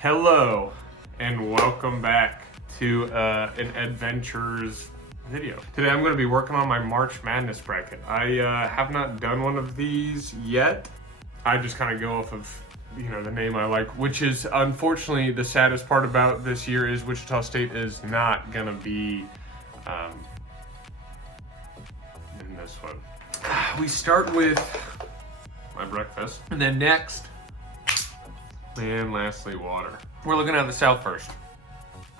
Hello and welcome back to an Edventures video. Today I'm going to be working on my March Madness bracket. I have not done one of these yet. I just kind of go off of, the name I like, which is unfortunately the saddest part about this year is Wichita State is not going to be in this one. We start with my breakfast and then next, and lastly, water. We're looking at the South first.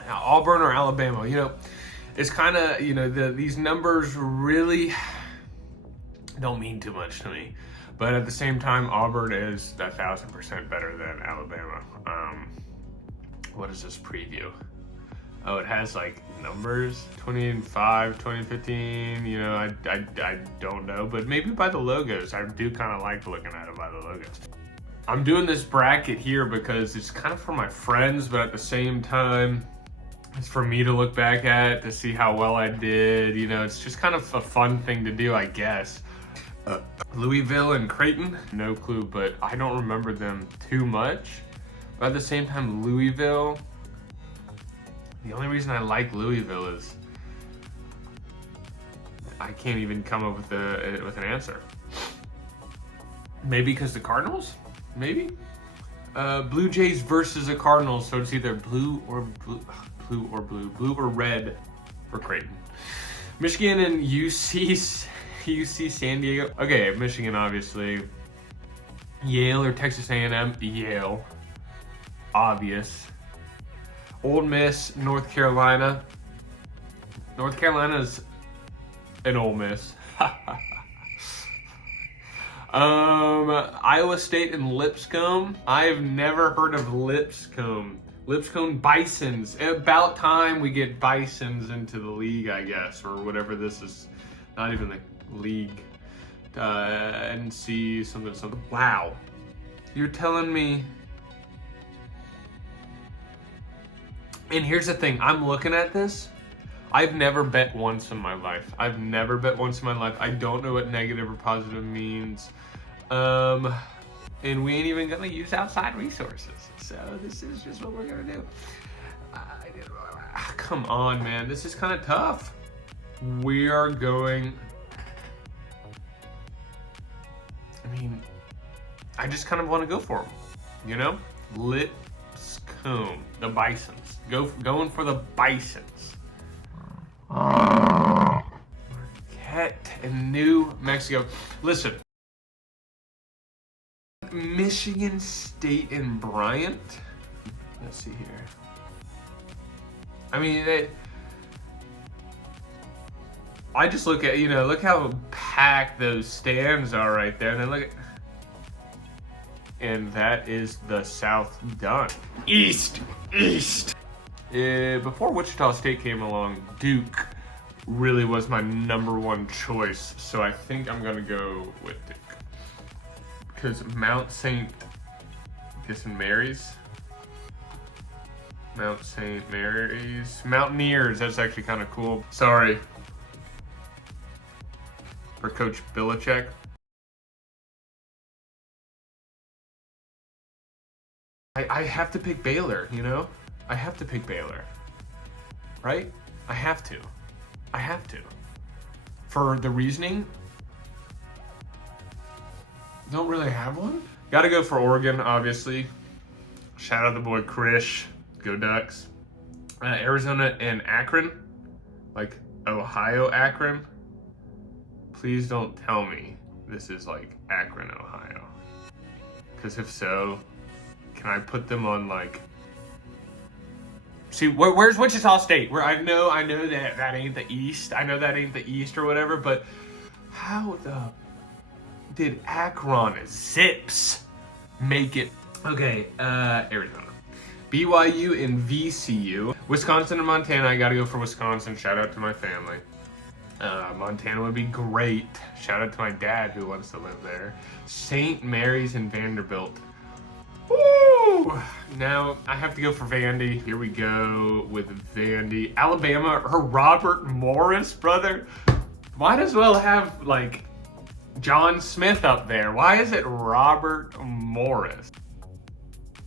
Now, Auburn or Alabama, it's kind of, these numbers really don't mean too much to me. But at the same time, Auburn is 1,000% better than Alabama. What is this preview? Oh, it has like numbers, 20-5, 20-15, I don't know. But maybe by the logos, I do kind of like looking at it by the logos. I'm doing this bracket here because it's kind of for my friends, but at the same time, it's for me to look back at to see how well I did. It's just kind of a fun thing to do, I guess. Louisville and Creighton, no clue, but I don't remember them too much. But at the same time, Louisville, the only reason I like Louisville is I can't even come up with an answer. Maybe because the Cardinals? Maybe? Blue Jays versus the Cardinals, so it's either blue or red for Creighton. Michigan and UC San Diego. Okay, Michigan obviously. Yale or Texas A&M? Yale. Obvious. Ole Miss, North Carolina. North Carolina's an Ole Miss. Iowa State and Lipscomb. I have never heard of Lipscomb. Lipscomb Bisons. About time we get Bisons into the league, I guess, or whatever this is. Not even the league. NC something. Wow. You're telling me. And here's the thing. I'm looking at this. I've never bet once in my life. I don't know what negative or positive means. And we ain't even gonna use outside resources. So this is just what we're gonna do. Come on, man. This is kind of tough. We are going... I just kind of want to go for them, Lipscomb, the Bisons. Going for the Bisons. Marquette and New Mexico. Listen, Michigan State and Bryant. Let's see here. I just look at, look how packed those stands are right there. And then look at, and that is the South done. East. Before Wichita State came along, Duke really was my number one choice. So I think I'm gonna go with Duke. Because Mount St. Mary's. Mount St. Mary's. Mountaineers, that's actually kind of cool. Sorry. For Coach Belichick. I have to pick Baylor, I have to pick Baylor. Right? I have to. For the reasoning, don't really have one. Gotta go for Oregon, obviously. Shout out the boy Krish. Go Ducks. Arizona and Akron. Like Ohio, Akron. Please don't tell me this is like Akron, Ohio. Because if so, can I put them on like... See, where's Wichita State? Where I know that ain't the East. I know that ain't the East or whatever, but how did Akron Zips make it? Okay, Arizona. BYU and VCU. Wisconsin and Montana, I gotta go for Wisconsin. Shout out to my family. Montana would be great. Shout out to my dad who wants to live there. St. Mary's and Vanderbilt. Woo! Now I have to go for Vandy. Here we go with Vandy. Alabama, her Robert Morris brother. Might as well have like John Smith up there. Why is it Robert Morris?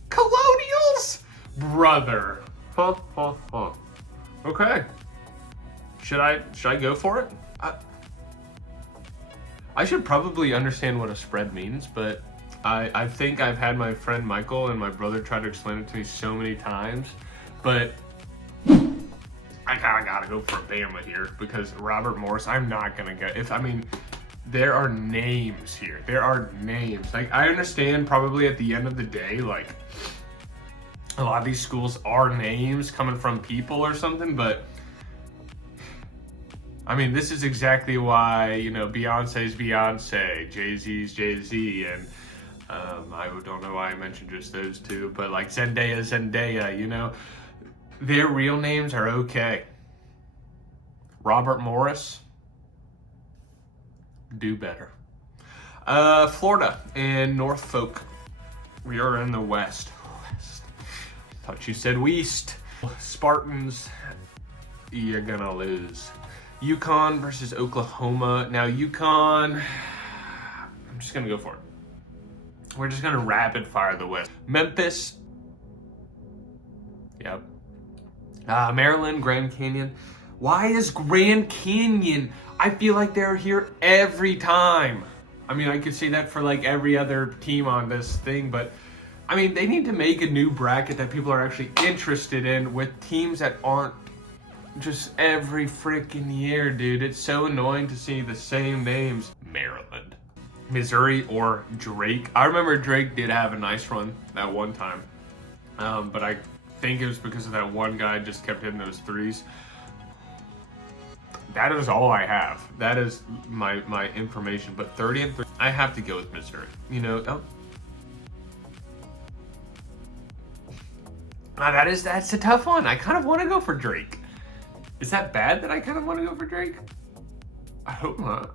Colonials! brother. Huh, huh, huh. Okay. Should I go for it? I should probably understand what a spread means, but I think I've had my friend Michael and my brother try to explain it to me so many times, but I gotta go for Bama here because Robert Morris, I'm not gonna get, there are names here. There are names. Like, I understand probably at the end of the day, like, a lot of these schools are names coming from people or something, but I mean, this is exactly why, you know, Beyonce's Beyonce, Jay-Z's Jay-Z, and I don't know why I mentioned just those two, but like Zendaya, you know, their real names are okay. Robert Morris, do better. Florida and Norfolk. We are in the West. Thought you said West. Spartans, you're gonna lose. UConn versus Oklahoma. Now UConn, I'm just gonna go for it. We're just gonna rapid fire the West. Memphis, yep. Maryland, Grand Canyon. Why is Grand Canyon? I feel like they're here every time. I mean, I could say that for like every other team on this thing, but I mean, they need to make a new bracket that people are actually interested in with teams that aren't just every freaking year, dude. It's so annoying to see the same names. Maryland, Missouri, or Drake. I remember Drake did have a nice run that one time, but I think it was because of that one guy just kept hitting those threes. That is all I have. That is my information. But 30-3, I have to go with Missouri. You know, that's a tough one. I kind of want to go for Drake. Is that bad that I kind of want to go for Drake? I hope not.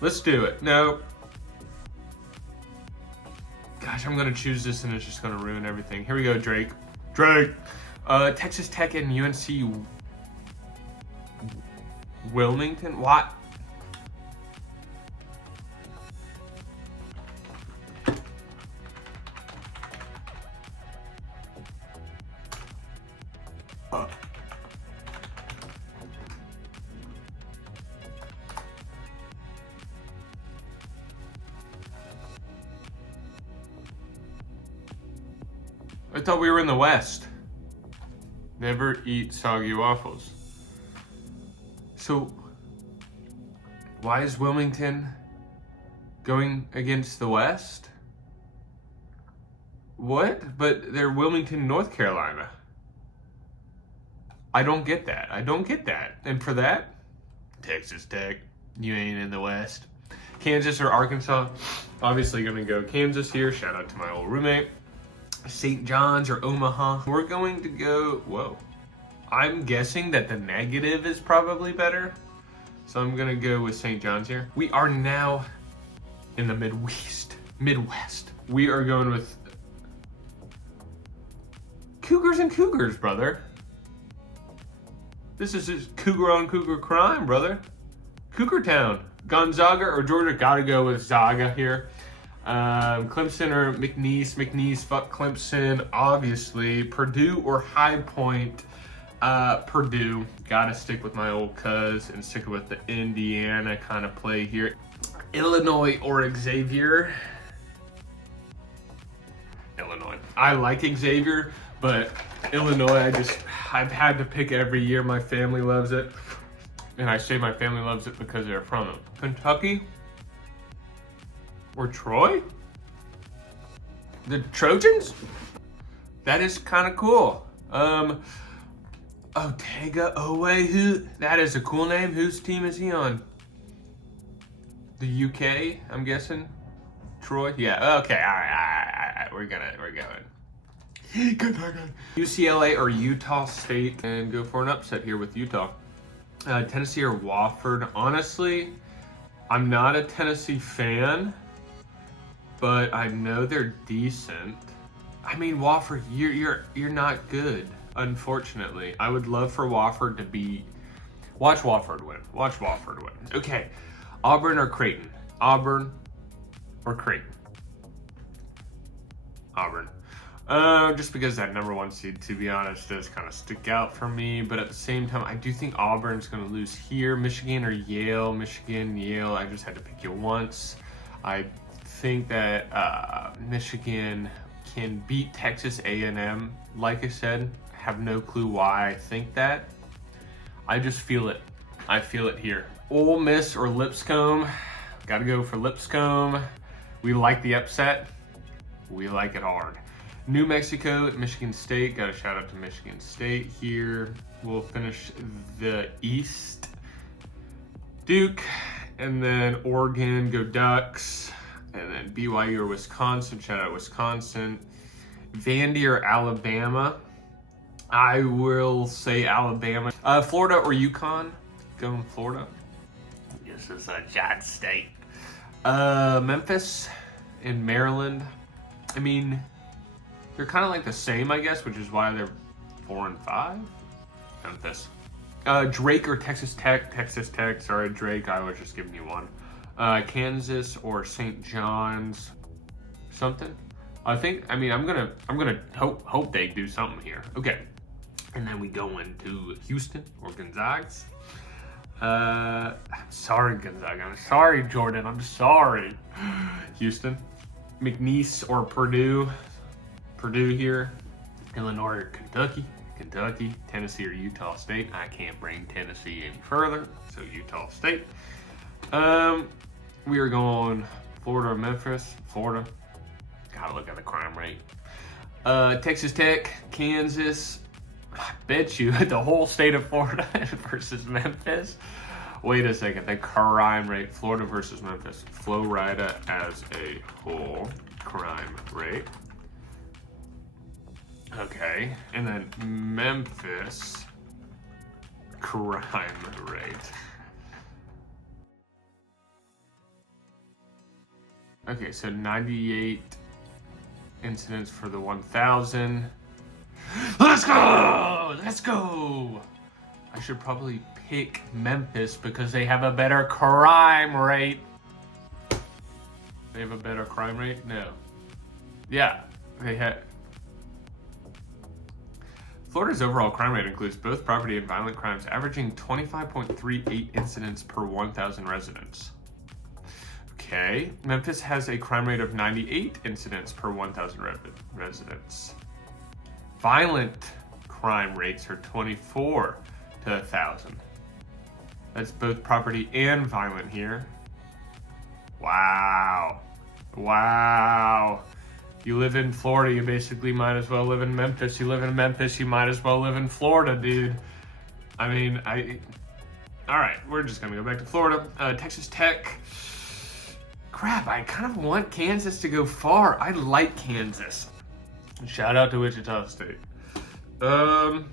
Let's do it. No. Gosh, I'm gonna choose this and it's just gonna ruin everything. Here we go, Drake. Drake. Texas Tech and UNC Wilmington. What? I thought we were in the West. Never eat soggy waffles. So, why is Wilmington going against the West? What? But they're Wilmington, North Carolina. I don't get that. I don't get that. And for that, Texas Tech, you ain't in the West. Kansas or Arkansas? Obviously gonna go Kansas here. Shout out to my old roommate. St. John's or Omaha. We're going to go, whoa. I'm guessing that the negative is probably better. So I'm gonna go with St. John's here. We are now in the Midwest. We are going with Cougars and Cougars, brother. This is just Cougar on Cougar crime, brother. Cougar Town. Gonzaga or Georgia? Gotta go with Zaga here. Clemson or McNeese, fuck Clemson, obviously. Purdue or High Point? Purdue. Gotta stick with my old cuz and stick with the Indiana kind of play here. Illinois or Xavier? Illinois. I like Xavier, but Illinois, I've had to pick every year. My family loves it. And I say my family loves it because they're from it. Kentucky? Or Troy? The Trojans? That is kind of cool. Otega Owe, that is a cool name. Whose team is he on? The UK, I'm guessing. Troy? Yeah, okay, all right. We're going. Good. UCLA or Utah State, and go for an upset here with Utah. Tennessee or Wofford? Honestly, I'm not a Tennessee fan, but I know they're decent. I mean, Wofford, you're not good, unfortunately. I would love for Wofford to be. Watch Wofford win. Okay, Auburn or Creighton? Auburn or Creighton? Auburn. Just because that number 1 seed, to be honest, does kind of stick out for me. But at the same time, I do think Auburn's going to lose here. Michigan or Yale? Michigan, Yale. I just had to pick you once. I think that Michigan can beat Texas A&M. Like I said, I have no clue why I think that. I just feel it. I feel it here. Ole Miss or Lipscomb? Got to go for Lipscomb. We like the upset. We like it hard. New Mexico at Michigan State. Got a shout out to Michigan State here. We'll finish the East. Duke, and then Oregon, go Ducks. And then BYU or Wisconsin. Shout out Wisconsin. Vandy or Alabama. I will say Alabama. Florida or UConn. Going Florida. This is a giant state. Memphis and Maryland. I mean, they're kind of like the same, I guess, which is why they're 4 and 5. Memphis. Drake or Texas Tech. Texas Tech. Sorry, Drake. I was just giving you one. Kansas or St. John's. Something. I'm gonna hope they do something here. Okay. And then we go into Houston or Gonzaga. I'm sorry, Gonzaga. I'm sorry, Jordan. I'm sorry. Houston. McNeese or Purdue. Purdue here. Illinois or Kentucky. Kentucky. Tennessee or Utah State. I can't bring Tennessee any further, so Utah State. We are going Florida or Memphis. Florida. Gotta look at the crime rate. Texas Tech, Kansas. I bet you the whole state of Florida versus Memphis. Wait a second, the crime rate, Florida versus Memphis. Florida as a whole, crime rate. Okay, and then Memphis, crime rate. Okay, so 98 incidents for the 1,000. Let's go! Let's go! I should probably pick Memphis because they have a better crime rate. They have a better crime rate? No. Yeah, they have. Florida's overall crime rate includes both property and violent crimes, averaging 25.38 incidents per 1,000 residents. Okay, Memphis has a crime rate of 98 incidents per 1,000 residents. Violent crime rates are 24 to 1,000. That's both property and violent here. Wow. Wow. You live in Florida, you basically might as well live in Memphis. You live in Memphis, you might as well live in Florida, dude. I mean, all right, we're just gonna go back to Florida. Texas Tech. Crap, I kind of want Kansas to go far. I like Kansas. Shout out to Wichita State. Let's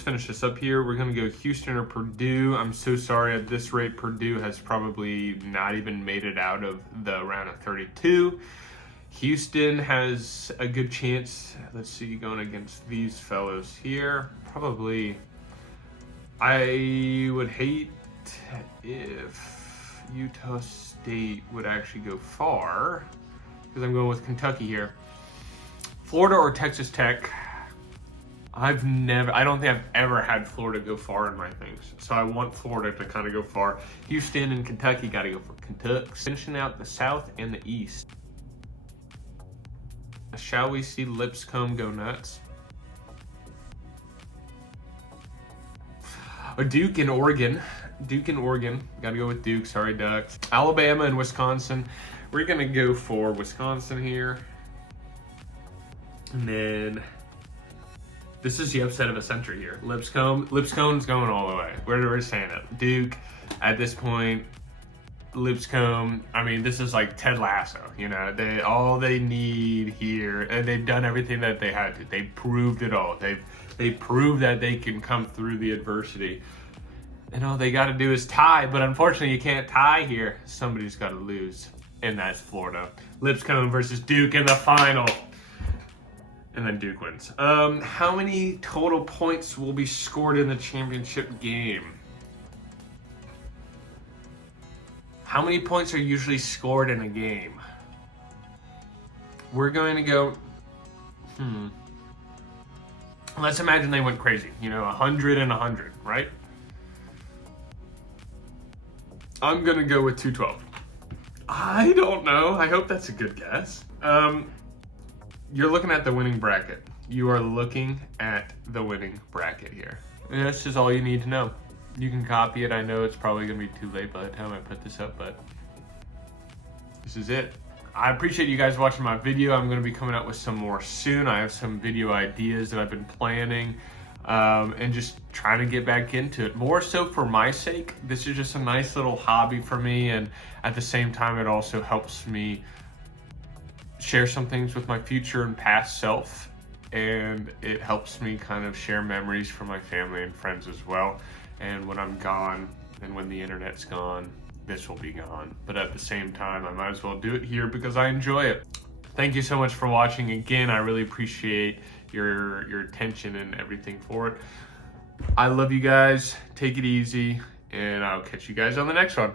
finish this up here. We're gonna go Houston or Purdue. I'm so sorry, at this rate, Purdue has probably not even made it out of the round of 32. Houston has a good chance. Let's see, going against these fellows here. Probably, I would hate if Utah State would actually go far, because I'm going with Kentucky here. Florida or Texas Tech. I don't think I've ever had Florida go far in my things. So I want Florida to kind of go far. Houston and Kentucky got to go for Kentucky. Finishing out the South and the East. Shall we see Lipscomb go nuts? Duke and Oregon. Duke and Oregon. Got to go with Duke. Sorry, Ducks. Alabama and Wisconsin. We're going to go for Wisconsin here. And then this is the upset of a century here. Lipscomb's going all the way. We're saying it. Duke, at this point, Lipscomb, I mean, this is like Ted Lasso, you know. All they need here, and they've done everything that they had to. They proved it all. They proved that they can come through the adversity. And all they got to do is tie, but unfortunately you can't tie here. Somebody's got to lose, and that's Florida. Lipscomb versus Duke in the final. And then Duke wins. How many total points will be scored in the championship game? How many points are usually scored in a game? We're going to go Let's imagine they went crazy, 100 and 100, right? I'm gonna go with 212. I don't know. I hope that's a good guess. You're looking at the winning bracket. You are looking at the winning bracket here. And that's just all you need to know. You can copy it. I know it's probably gonna be too late by the time I put this up, but this is it. I appreciate you guys watching my video. I'm gonna be coming out with some more soon. I have some video ideas that I've been planning and just trying to get back into it. More so for my sake. This is just a nice little hobby for me, and at the same time, it also helps me share some things with my future and past self, and it helps me kind of share memories for my family and friends as well. And when I'm gone, and when the internet's gone, this will be gone. But at the same time, I might as well do it here because I enjoy it. Thank you so much for watching. Again, I really appreciate your attention and everything for it. I love you guys. Take it easy, and I'll catch you guys on the next one.